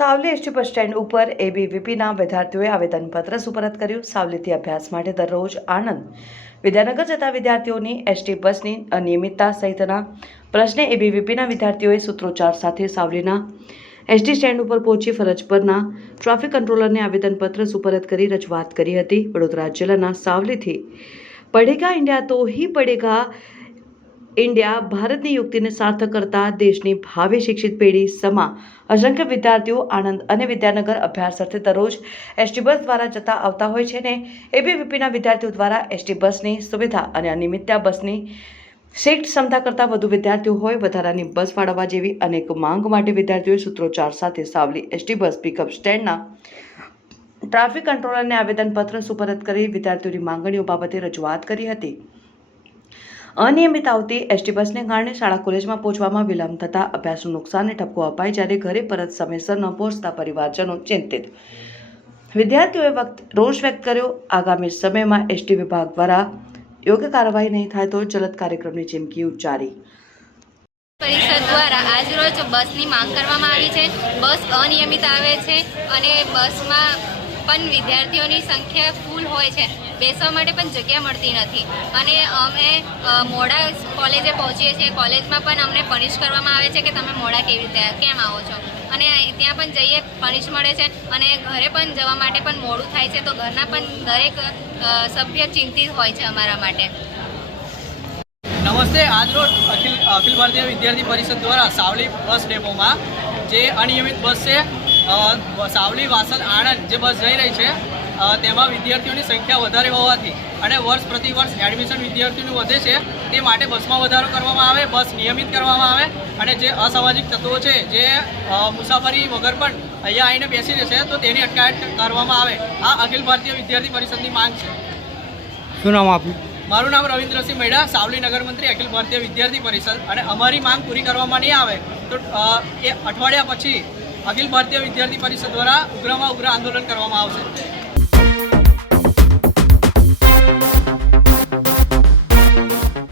Savli ST bus stand ઉપર એબીવીપીના વિદ્યાર્થીઓએ આવેદનપત્ર સુપરત કર્યું. સાવલીથી અભ્યાસ માટે દરરોજ આણંદ વિદ્યાનગર જતા વિદ્યાર્થીઓની એસટી બસની અનિયમિતતા સહિતના પ્રશ્ને એબીવીપીના વિદ્યાર્થીઓએ સૂત્રોચ્ચાર સાથે સાવલીના એસટી સ્ટેન્ડ ઉપર પહોંચી ફરજ પરના ટ્રાફિક કંટ્રોલરને આવેદનપત્ર સુપરત કરી રજૂઆત કરી હતી. વડોદરા જિલ્લાના સાવલીથી પડેગા ઇન્ડિયા તો હી પડેગા ઇન્ડિયા ભારતની યુક્તિને સાર્થક કરતા દેશની ભાવિ શિક્ષિત પેઢી સમા અસંખ્ય વિદ્યાર્થીઓ આણંદ અને વિદ્યાનગર અભ્યાસ અર્થે દરરોજ એસટી બસ દ્વારા જતા આવતા હોય છે ને એબીવીપીના વિદ્યાર્થીઓ દ્વારા એસટી બસની સુવિધા અને અનિયમિતતા બસની સીટ ક્ષમતા કરતાં વધુ વિદ્યાર્થીઓ હોય, વધારાની બસ ફાળવવા જેવી અનેક માંગ માટે વિદ્યાર્થીઓએ સૂત્રોચ્ચાર સાથે સાવલી એસટી બસ પિકઅપ સ્ટેન્ડના ટ્રાફિક કંટ્રોલરને આવેદનપત્ર સુપરત કરી વિદ્યાર્થીઓની માંગણીઓ બાબતે રજૂઆત કરી હતી. અનિયમિત આવતી એસટી બસને કારણે શાળા કોલેજમાં પહોંચવામાં વિલંબ થતાં અભ્યાસનું નુકસાનને ઠપકો અપાય જ્યારે ઘરે પરત સમયસર ન પહોંચતા પરિવારજનો ચિંતિત. વિદ્યાર્થીઓએ વખત રોષ વ્યક્ત કર્યો. આગામી સમયમાં એસટી વિભાગ દ્વારા યોગ્ય કાર્યવાહી નહીં થાય તો જલદ કાર્યક્રમની ચીમકી ઉચ્ચારી. પરિષદ દ્વારા આજરોજ બસની માંગ કરવામાં આવી છે. બસ અનિયમિત આવે છે અને બસમાં પણ વિદ્યાર્થીઓની સંખ્યા ફૂલ હોય છે. બેસવા માટે પણ જગ્યા મળતી નથી. અને અમે મોડા કોલેજે પહોંચીએ છીએ. કોલેજમાં પણ અમને પનિશ કરવામાં આવે છે કે તમે મોડા કેવી રીતે, કેમ આવો છો? અને ત્યાં પણ જઈએ પનિશ મળે છે. અને ઘરે પણ જવા માટે પણ મોડું થાય છે. તો ઘરના પણ દરેક સભ્ય ચિંતિત હોય છે અમારા માટે. નમસ્તે. આજરોજ અખિલ અખિલ ભારતીય વિદ્યાર્થી પરિષદ દ્વારા સાવલી બસ ડેપોમાં જે અનિયમિત બસ છે સાવલી વાસદ આણંદ જે બસ જઈ રહી છે તેમાં વિદ્યાર્થીઓની સંખ્યા વધારે હોવાથી અને વર્ષ પ્રતિ વર્ષ એડમિશન વિદ્યાર્થીઓનું વધે છે તે માટે બસમાં વધારો કરવામાં આવે બસ નિયમિત કરવામાં આવે અને જે અસામાજિક તત્વો છે જે મુસાફરી વગર પણ અહીંયા આવીને બેસી રહેશે તો તેની અટકાયત કરવામાં આવે. આ અખિલ ભારતીય વિદ્યાર્થી પરિષદની માંગ છે. શું નામ આપ્યું મારું નામ રવિન્દ્રસિંહ મેડા સાવલી નગર મંત્રી અખિલ ભારતીય વિદ્યાર્થી પરિષદ. અને અમારી માંગ પૂરી કરવામાં નહીં આવે તો એ અઠવાડિયા પછી અખિલ ભારતીય વિદ્યાર્થી પરિષદ દ્વારા ઉગ્રમાં ઉગ્ર આંદોલન કરવામાં આવશે.